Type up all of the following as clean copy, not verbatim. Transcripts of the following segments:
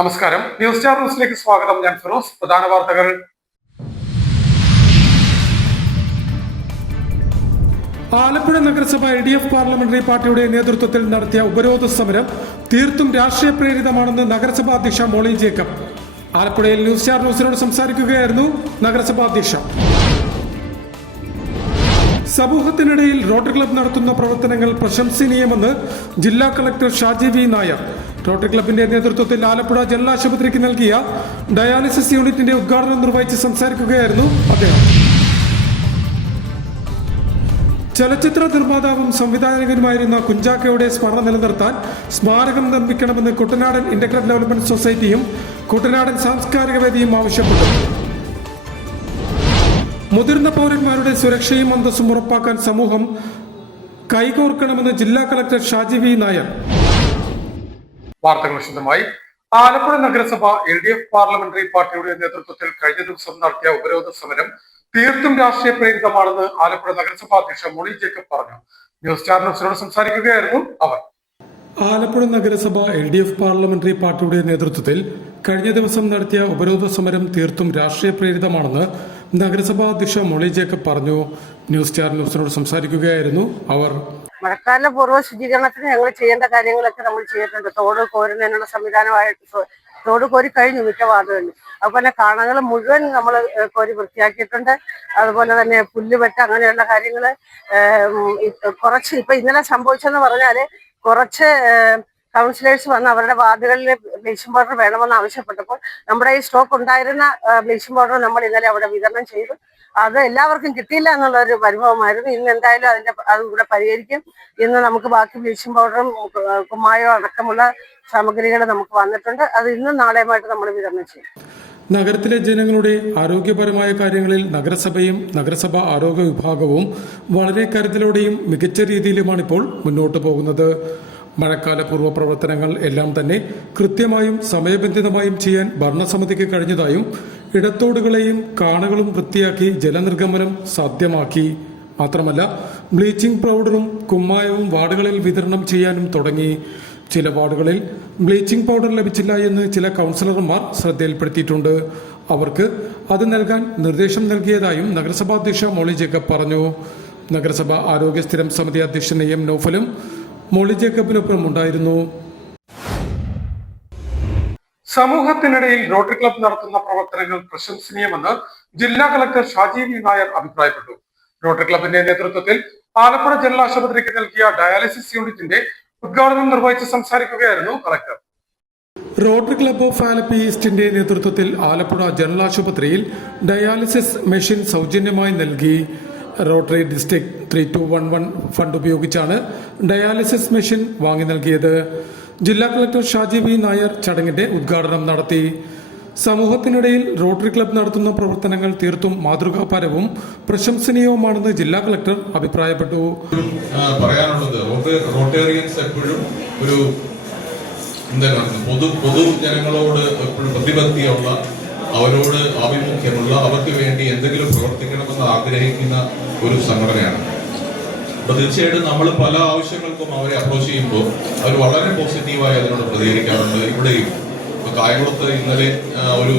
നമസ്കാരം. News star ന്യൂസിലേക്ക് സ്വാഗതം. ഞാൻ ഫിറോസ്. പ്രധാന വാർത്തകൾ. ആലപ്പുഴ നഗരസഭ LDF പാർലമെന്ററി പാർട്ടിയുടെ നേതൃത്വത്തിൽ നടത്തിയ ഉപരോധ സമരം തീർത്തും രാഷ്ട്രീയ പ്രേരിതമാണെന്ന് നഗരസഭാ അധ്യക്ഷ മോളി ജേക്കബ്. ആലപ്പുഴയിൽ ന്യൂസ് സ്റ്റാർ ന്യൂസിനോട് സംസാരിക്കുകയായിരുന്നു നഗരസഭാ അധ്യക്ഷ. സമൂഹത്തിനിടയിൽ റോട്ടറി ക്ലബ്ബ് നടത്തുന്ന പ്രവർത്തനങ്ങൾ പ്രശംസനീയമെന്ന് ജില്ലാ collector Shaji V Nair. Rotary ക്ലബിന്റെ നേതൃത്വത്തിൽ ആലപ്പുഴ ജനറൽ ആശുപത്രിക്ക് നൽകിയ ഡയാലിസിസ് യൂണിറ്റിന്റെ ഉദ്ഘാടനം നിർവഹിച്ച് സംസാരിക്കുകയായിരുന്നു അദ്ദേഹം. ചലച്ചിത്ര നിർമ്മാതാവും സംവിധായകനുമായിരുന്ന കുഞ്ചാക്കോയുടെ സ്മരണ നിലനിർത്താൻ സ്മാരകം നിർമ്മിക്കണമെന്ന് കുട്ടനാടൻ ഇന്റഗ്രേറ്റഡ് ഡെവലപ്മെന്റ് സൊസൈറ്റിയും കുട്ടനാടൻ സാംസ്കാരിക വേദിയും ആവശ്യപ്പെട്ടു. മുതിർന്ന പൗരന്മാരുടെ സുരക്ഷയും അന്തസ്സും ഉറപ്പാക്കാൻ സമൂഹം കൈകോർക്കണമെന്ന് ജില്ലാ കളക്ടർ ഷാജി വി നായർ. വാർത്തകൾ വിശദമായി. ആലപ്പുഴ നഗരസഭ LDF പാർലമെന്ററി പാർട്ടിയുടെ നേതൃത്വത്തിൽ കഴിഞ്ഞ ദിവസം നടത്തിയ ഉപരോധ സമരം തീർത്തും രാഷ്ട്രീയ പ്രേരിതമാണെന്ന് ആലപ്പുഴ നഗരസഭാ അധ്യക്ഷ മോളി ജേക്കബ് പറഞ്ഞു. ന്യൂസ് സ്റ്റാർ ന്യൂസിനോട് സംസാരിക്കുകയായിരുന്നു അവർ. ആലപ്പുഴ നഗരസഭ LDF പാർലമെന്ററി പാർട്ടിയുടെ നേതൃത്വത്തിൽ കഴിഞ്ഞ ദിവസം നടത്തിയ ഉപരോധ സമരം തീർത്തും രാഷ്ട്രീയ പ്രേരിതമാണെന്ന് നഗരസഭാ അധ്യക്ഷ മോളി ജേക്കബ് പറഞ്ഞു. ന്യൂസ് സ്റ്റാർ ന്യൂസിനോട് സംസാരിക്കുകയായിരുന്നു അവർ. മഴക്കാല പൂർവ്വ ശുചീകരണത്തിന് ഞങ്ങൾ ചെയ്യേണ്ട കാര്യങ്ങളൊക്കെ നമ്മൾ ചെയ്തിട്ടുണ്ട്. തോട് കോരുന്നതിനുള്ള സംവിധാനമായിട്ട് തോട് കോരി കഴിഞ്ഞു മിക്ക വാർഡുകളിലും. അതുപോലെ കാണകൾ മുഴുവൻ നമ്മൾ കോരി വൃത്തിയാക്കിയിട്ടുണ്ട്. അതുപോലെ തന്നെ പുല്ലുവെട്ട് അങ്ങനെയുള്ള കാര്യങ്ങൾ കുറച്ച് ഇപ്പൊ ഇന്നലെ സംഭവിച്ചെന്ന് പറഞ്ഞാൽ കുറച്ച് കൗൺസിലേഴ്സ് വന്ന് അവരുടെ വാർഡുകളിൽ ബ്ലീച്ചിങ് പൗഡർ വേണമെന്ന് ആവശ്യപ്പെട്ടപ്പോൾ നമ്മുടെ ഈ സ്റ്റോക്ക് ഉണ്ടായിരുന്ന ബ്ലീച്ചിങ് പൗഡർ നമ്മൾ ഇന്നലെ അവിടെ വിതരണം ചെയ്തു. അത് എല്ലാവർക്കും കിട്ടിയില്ല എന്നുള്ളൊരു പരിഭവമായിരുന്നു. ഇന്ന് എന്തായാലും അത് ഇവിടെ പരിഹരിക്കും. ഇന്ന് നമുക്ക് ബാക്കി ബ്ലീച്ചിങ് പൗഡറും കുമ്മായോ അടക്കമുള്ള സാമഗ്രികൾ നമുക്ക് വന്നിട്ടുണ്ട്. അത് ഇന്നും നാളെയുമായിട്ട് നമ്മൾ വിതരണം ചെയ്യും. നഗരത്തിലെ ജനങ്ങളുടെ ആരോഗ്യപരമായ കാര്യങ്ങളിൽ നഗരസഭയും നഗരസഭാ ആരോഗ്യ വിഭാഗവും വളരെ കരുതലോടെയും മികച്ച രീതിയിലുമാണിപ്പോൾ മുന്നോട്ട് പോകുന്നത്. മഴക്കാല പൂർവ്വ പ്രവർത്തനങ്ങൾ എല്ലാം തന്നെ കൃത്യമായും സമയബന്ധിതമായും ചെയ്യാൻ ഭരണസമിതിക്ക് കഴിഞ്ഞതായും ഇടത്തോടുകളെയും കാണകളും വൃത്തിയാക്കി ജലനിർഗമനം സാധ്യമാക്കി. മാത്രമല്ല ബ്ലീച്ചിംഗ് പൗഡറും കുമ്മായവും വാർഡുകളിൽ വിതരണം ചെയ്യാനും തുടങ്ങി. ചില വാർഡുകളിൽ ബ്ലീച്ചിംഗ് പൗഡർ ലഭിച്ചില്ല എന്ന് ചില കൗൺസിലർമാർ ശ്രദ്ധയിൽപ്പെടുത്തിയിട്ടുണ്ട്. അവർക്ക് അത് നൽകാൻ നിർദ്ദേശം നൽകിയതായും നഗരസഭാ അധ്യക്ഷ മോളി ജേക്കബ് പറഞ്ഞു. നഗരസഭ ആരോഗ്യ സ്ഥിരം സമിതി അധ്യക്ഷൻ AM നൌഫലും മോളി ജേക്കബിനൊപ്പം ഉണ്ടായിരുന്നു. സമൂഹത്തിനിടയിൽ റോട്ടറി ക്ലബ്ബ് നടത്തുന്ന പ്രവർത്തനങ്ങൾ പ്രശംസനീയമെന്ന് ജില്ലാ കളക്ടർ ഷാജി വി നായർ അഭിപ്രായപ്പെട്ടു. റോട്ടറി ക്ലബിന്റെ നേതൃത്വത്തിൽ ആലപ്പുഴ ജനറൽ ആശുപത്രിക്ക് നൽകിയ ഡയാലിസിസ് യൂണിറ്റിന്റെ ഉദ്ഘാടനം നിർവഹിച്ച് സംസാരിക്കുകയായിരുന്നു collector. Rotary club of Alleppey ഈസ്റ്റിന്റെ നേതൃത്വത്തിൽ ആലപ്പുഴ ജനറൽ ആശുപത്രിയിൽ ഡയാലിസിസ് മെഷീൻ സൗജന്യമായി നൽകി. റോട്ടറി ഡിസ്ട്രിക്ട് 3211 ഫണ്ട് ഉപയോഗിച്ചാണ് ഡയാലിസിസ് മെഷീൻ വാങ്ങി നൽകിയത്. ജില്ലാ കളക്ടർ ഷാജി വി നായർ ചടങ്ങിന്റെ ഉദ്ഘാടനം നടത്തി. സമൂഹത്തിനിടയിൽ റോട്ടറി ക്ലബ്ബ് നടത്തുന്ന പ്രവർത്തനങ്ങൾ തീർത്തും മാതൃകാപരവും പ്രശംസനീയവുമാണെന്ന് ജില്ലാ കളക്ടർ അഭിപ്രായപ്പെട്ടു. പറയാനുള്ളത് റോട്ടേറിയൻസ് എപ്പോഴും ഒരു പൊതുജനങ്ങളോട് എപ്പോഴും പ്രതിബദ്ധതയുള്ള, അവരോട് ആഭിമുഖ്യമുള്ള, അവർക്ക് വേണ്ടി എന്തെങ്കിലും പ്രവർത്തിക്കണമെന്ന് ആഗ്രഹിക്കുന്ന ഒരു സംഘടനയാണ്. അപ്പൊ തീർച്ചയായിട്ടും നമ്മൾ പല ആവശ്യങ്ങൾക്കും അവരെ അപ്രോച്ച് ചെയ്യുമ്പോൾ അവർ വളരെ പോസിറ്റീവായി അതിനോട് പ്രതികരിക്കാറുണ്ട്. ഇവിടെയും കായംകുളത്ത് ഇന്നലെ ഒരു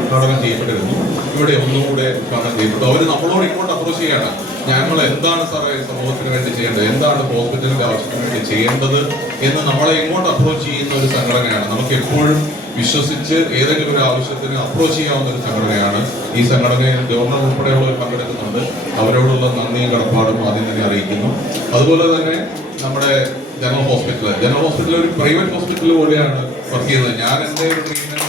ഉദ്ഘാടനം ചെയ്യപ്പെട്ടിരുന്നു. ഇവിടെ ഒന്നുകൂടെ ഉദ്ഘാടനം ചെയ്യപ്പെട്ടു. അവർ നമ്മളോട് ഇങ്ങോട്ട് അപ്രോച്ച് ചെയ്യാണ്, ഞങ്ങൾ എന്താണ് സാറേ സമൂഹത്തിന് വേണ്ടി ചെയ്യേണ്ടത്, എന്താണ് ഹോസ്പിറ്റലിന്റെ ആവശ്യത്തിന് വേണ്ടി ചെയ്യേണ്ടത് എന്ന് നമ്മളെ ഇങ്ങോട്ട് അപ്രോച്ച് ചെയ്യുന്ന ഒരു സംഘടനയാണ്. നമുക്ക് എപ്പോഴും വിശ്വസിച്ച് ഏതെങ്കിലും ഒരു ആവശ്യത്തിന് അപ്രോച്ച് ചെയ്യാവുന്ന ഒരു സംഘടനയാണ് ഈ സംഘടനയിൽ ഗവർണർ ഉൾപ്പെടെയുള്ളവർ പങ്കെടുക്കുന്നുണ്ട്. അവരോടുള്ള നന്ദിയും കടപ്പാടും ആദ്യം തന്നെ അറിയിക്കുന്നു. അതുപോലെ തന്നെ നമ്മുടെ ജനറൽ ഹോസ്പിറ്റൽ ഒരു പ്രൈവറ്റ് ഹോസ്പിറ്റൽ പോലെയാണ് വർക്ക് ചെയ്യുന്നത്. ഞാൻ എൻ്റെ ഒരു ട്രീറ്റ്മെന്റ്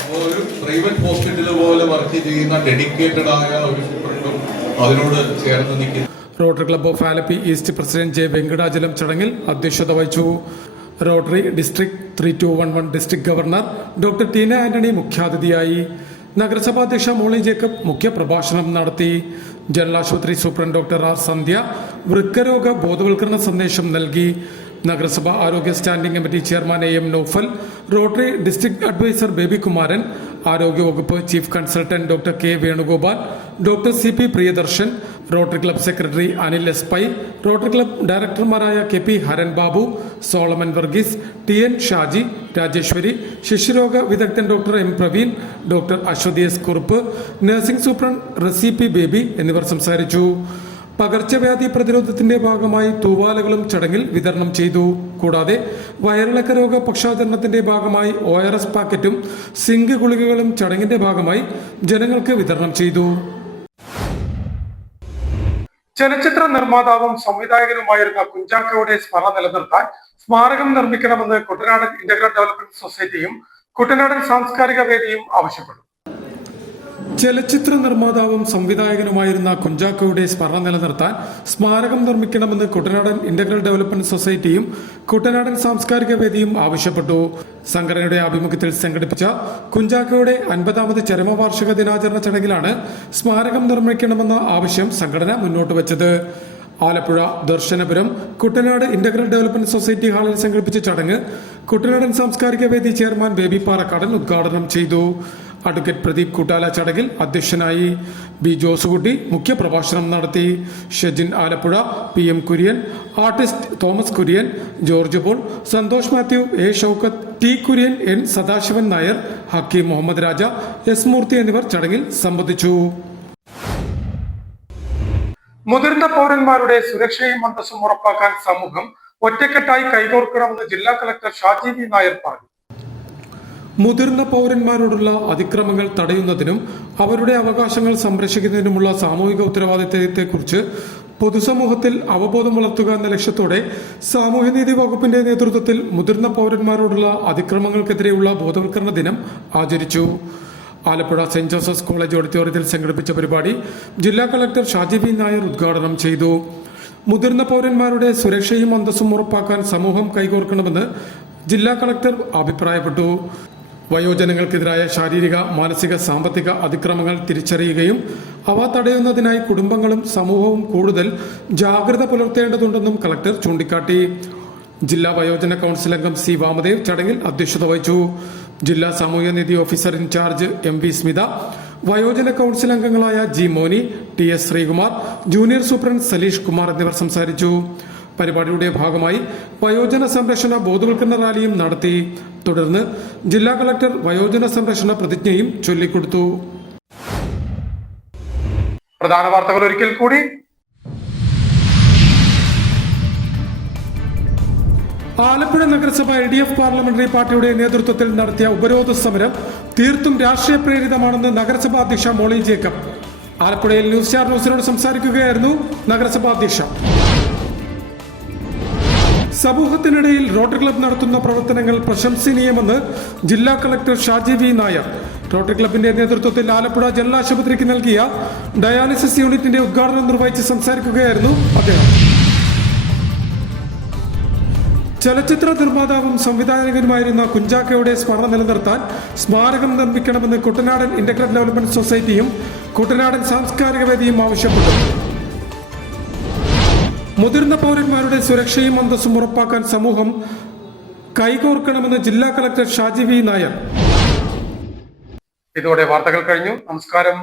അപ്പോൾ ഒരു പ്രൈവറ്റ് ഹോസ്പിറ്റൽ പോലെ വർക്ക് ചെയ്യുന്ന ഡെഡിക്കേറ്റഡ് ആയ ഒരു സൂപ്രണ്ടും അതിനോട് ചേർന്ന് നിൽക്കുന്നു. Rotary club of Alleppey east president J. Venkatachalam ചടങ്ങിൽ അധ്യക്ഷത വഹിച്ചു. Rotary district 3211 district governor doctor Tina Antony മുഖ്യാതിഥിയായി. നഗരസഭാ അധ്യക്ഷ മോളി ജേക്കബ് മുഖ്യപ്രഭാഷണം നടത്തി. ജനറൽ ആശുപത്രി സൂപ്രണ്ട് ഡോക്ടർ R. സന്ധ്യ വൃക്കരോഗ ബോധവൽക്കരണ സന്ദേശം നൽകി. നഗരസഭ ആരോഗ്യ standing committee chairman AM Noufal, rotary district adviser Baby Kumaran, ആരോഗ്യവകുപ്പ് chief consultant doctor K. Venugopal, doctor CP Priyadarshan, rotary club secretary Anil S Pai, rotary club ഡയറക്ടർമാരായ KP Haran Babu, Solomon Varghese, TN Shaji, Rajeshwari, ശിശുരോഗ വിദഗ്ധൻ doctor M Praveen, doctor Aswathi S Kurup, nursing superintendent Rasi P Baby എന്നിവർ സംസാരിച്ചു. പകർച്ചവ്യാധി പ്രതിരോധത്തിന്റെ ഭാഗമായി തൂവാലകളും ചടങ്ങിൽ വിതരണം ചെയ്തു. കൂടാതെ വയറിളക്ക രോഗ പക്ഷാചരണത്തിന്റെ ഭാഗമായി ORS പാക്കറ്റും സിങ്ക് ഗുളികകളും ചടങ്ങിന്റെ ഭാഗമായി ജനങ്ങൾക്ക് വിതരണം ചെയ്തു. ചലച്ചിത്ര നിർമ്മാതാവും സംവിധായകനുമായിരുന്ന കുഞ്ചാക്കോയുടെ സ്മരണ നിലനിർത്താൻ സ്മാരകം നിർമ്മിക്കണമെന്ന് കുട്ടനാടൻ ഇന്റഗ്രൽ ഡെവലപ്മെന്റ് സൊസൈറ്റിയും കുട്ടനാടൻ സാംസ്കാരിക വേദിയും ആവശ്യപ്പെട്ടു. ചലച്ചിത്ര നിർമ്മാതാവും സംവിധായകനുമായിരുന്ന കുഞ്ചാക്കോയുടെ സ്മരണ നിലനിർത്താൻ സ്മാരകം നിർമ്മിക്കണമെന്ന് കുട്ടനാടൻ ഇന്റഗ്രൽ ഡെവലപ്മെന്റ് സൊസൈറ്റിയും കുട്ടനാടൻ സാംസ്കാരിക വേദിയും ആവശ്യപ്പെട്ടു. സംഘടനയുടെ ആഭിമുഖ്യത്തിൽ സംഘടിപ്പിച്ച കുഞ്ചാക്കോയുടെ 50ാമത് ചരമവാർഷിക ദിനാചരണ ചടങ്ങിലാണ് സ്മാരകം നിർമ്മിക്കണമെന്ന ആവശ്യം സംഘടന മുന്നോട്ട് വച്ചത്. Alappuzha Darsanapuram Kuttanad integral development society ഹാളിൽ സംഘടിപ്പിച്ച ചടങ്ങ് കുട്ടനാടൻ സാംസ്കാരിക വേദി ചെയർമാൻ ബേബി പാറക്കാടൻ ഉദ്ഘാടനം ചെയ്തു. അഡ്വക്കേറ്റ് പ്രദീപ് കൂട്ടാല ചടങ്ങിൽ അധ്യക്ഷനായി. B ജോസുകുട്ടി മുഖ്യപ്രഭാഷണം നടത്തി. Shejin Alappuzha, PM Kurian, artist Thomas Kurian, George Paul, Santhosh Mathew, A Shoukath, T Kurian, N Sadasivan Nair, Hakeem Muhammad Raja, S Murthy എന്നിവർ ചടങ്ങിൽ സംബന്ധിച്ചു. മുതിർന്ന പൗരന്മാരുടെ സുരക്ഷയും അന്തസ്സും ഉറപ്പാക്കാൻ സമൂഹം ഒറ്റക്കെട്ടായി കൈകോർക്കണമെന്ന് ജില്ലാ കളക്ടർ ഷാജി V നായർ പറഞ്ഞു. മുതിർന്ന പൗരന്മാരോടുള്ള അതിക്രമങ്ങൾ തടയുന്നതിനും അവരുടെ അവകാശങ്ങൾ സംരക്ഷിക്കുന്നതിനുമുള്ള സാമൂഹിക ഉത്തരവാദിത്തത്തെക്കുറിച്ച് പൊതുസമൂഹത്തിൽ അവബോധം വളർത്തുക എന്ന ലക്ഷ്യത്തോടെ സാമൂഹ്യനീതി വകുപ്പിന്റെ നേതൃത്വത്തിൽ മുതിർന്ന പൗരന്മാരോടുള്ള അതിക്രമങ്ങൾക്കെതിരെയുള്ള ബോധവൽക്കരണ ദിനം ആചരിച്ചു. ആലപ്പുഴ സെന്റ് ജോസഫ്സ് കോളേജ് ഓഡിറ്റോറിയത്തിൽ സംഘടിപ്പിച്ച പരിപാടി ജില്ലാ കളക്ടർ ഷാജി V നായർ ഉദ്ഘാടനം ചെയ്തു. മുതിർന്ന പൗരന്മാരുടെ സുരക്ഷയും അന്തസ്സും ഉറപ്പാക്കാൻ സമൂഹം കൈകോർക്കണമെന്ന് ജില്ലാ കളക്ടർ അഭിപ്രായപ്പെട്ടു. വയോജനങ്ങൾക്കെതിരായ ശാരീരിക, മാനസിക, സാമ്പത്തിക അതിക്രമങ്ങൾ തിരിച്ചറിയുകയും അവ തടയുന്നതിനായി കുടുംബങ്ങളും സമൂഹവും കൂടുതൽ ജാഗ്രത പുലർത്തേണ്ടതുണ്ടെന്നും കളക്ടർ ചൂണ്ടിക്കാട്ടി. ജില്ലാ വയോജന കൌൺസിൽ അംഗം C വാമദേവ് ചടങ്ങിൽ അധ്യക്ഷത വഹിച്ചു. ജില്ലാ സാമൂഹ്യനീതി ഓഫീസർ ഇൻചാർജ് MV സ്മിത, വയോജന കൌൺസിൽ അംഗങ്ങളായ G Moni, TS Sreekumar, junior superintendent Saleesh Kumar എന്നിവർ സംസാരിച്ചു. പരിപാടിയുടെ ഭാഗമായി വയോജന സംരക്ഷണ ബോധവൽക്കരണ റാലിയും നടത്തി. തുടർന്ന് ജില്ലാ കളക്ടർ വയോജന സംരക്ഷണ പ്രതിജ്ഞയും ചൊല്ലിക്കൊടുത്തു. പ്രധാന വാർത്തകൾ ഒരിക്കൽ കൂടി. ആലപ്പുഴ നഗരസഭ LDF പാർലമെന്ററി പാർട്ടിയുടെ നേതൃത്വത്തിൽ നടത്തിയ ഉപരോധ സമരം തീർത്തും രാഷ്ട്രീയ പ്രേരിതമാണെന്ന് നഗരസഭാ അധ്യക്ഷ മോളി ജേക്കബ്. ആലപ്പുഴയിൽ ന്യൂസ് സ്റ്റാർ ന്യൂസിനോട് സംസാരിക്കുകയായിരുന്നു നഗരസഭാ അധ്യക്ഷ. സമൂഹത്തിനിടയിൽ റോട്ടറി ക്ലബ് നടത്തുന്ന പ്രവർത്തനങ്ങൾ പ്രശംസനീയമെന്ന് ജില്ലാ collector Shaji V Nair. Rotary ക്ലബിന്റെ നേതൃത്വത്തിൽ ആലപ്പുഴ ജനറൽ ആശുപത്രിക്ക് നൽകിയ ഡയാലിസിസ് യൂണിറ്റിന്റെ ഉദ്ഘാടനം നിർവഹിച്ച് സംസാരിക്കുകയായിരുന്നു അദ്ദേഹം. ചലച്ചിത്ര നിർമ്മാതാവും സംവിധായകനുമായിരുന്ന കുഞ്ചാക്കോയുടെ സ്മരണ നിലനിർത്താൻ സ്മാരകം നിർമ്മിക്കണമെന്ന് കുട്ടനാടൻ ഇന്റഗ്രൽ ഡെവലപ്മെന്റ് സൊസൈറ്റിയും കുട്ടനാടൻ സാംസ്കാരിക വേദിയും ആവശ്യപ്പെട്ടു. മുതിർന്ന പൗരന്മാരുടെ സുരക്ഷയും അന്തസ്സും ഉറപ്പാക്കാൻ സമൂഹം കൈകോർക്കണമെന്ന് ജില്ലാ കളക്ടർ ഷാജി V നായർ. ഇതോടെ വാർത്തകൾ കഴിഞ്ഞു. നമസ്കാരം.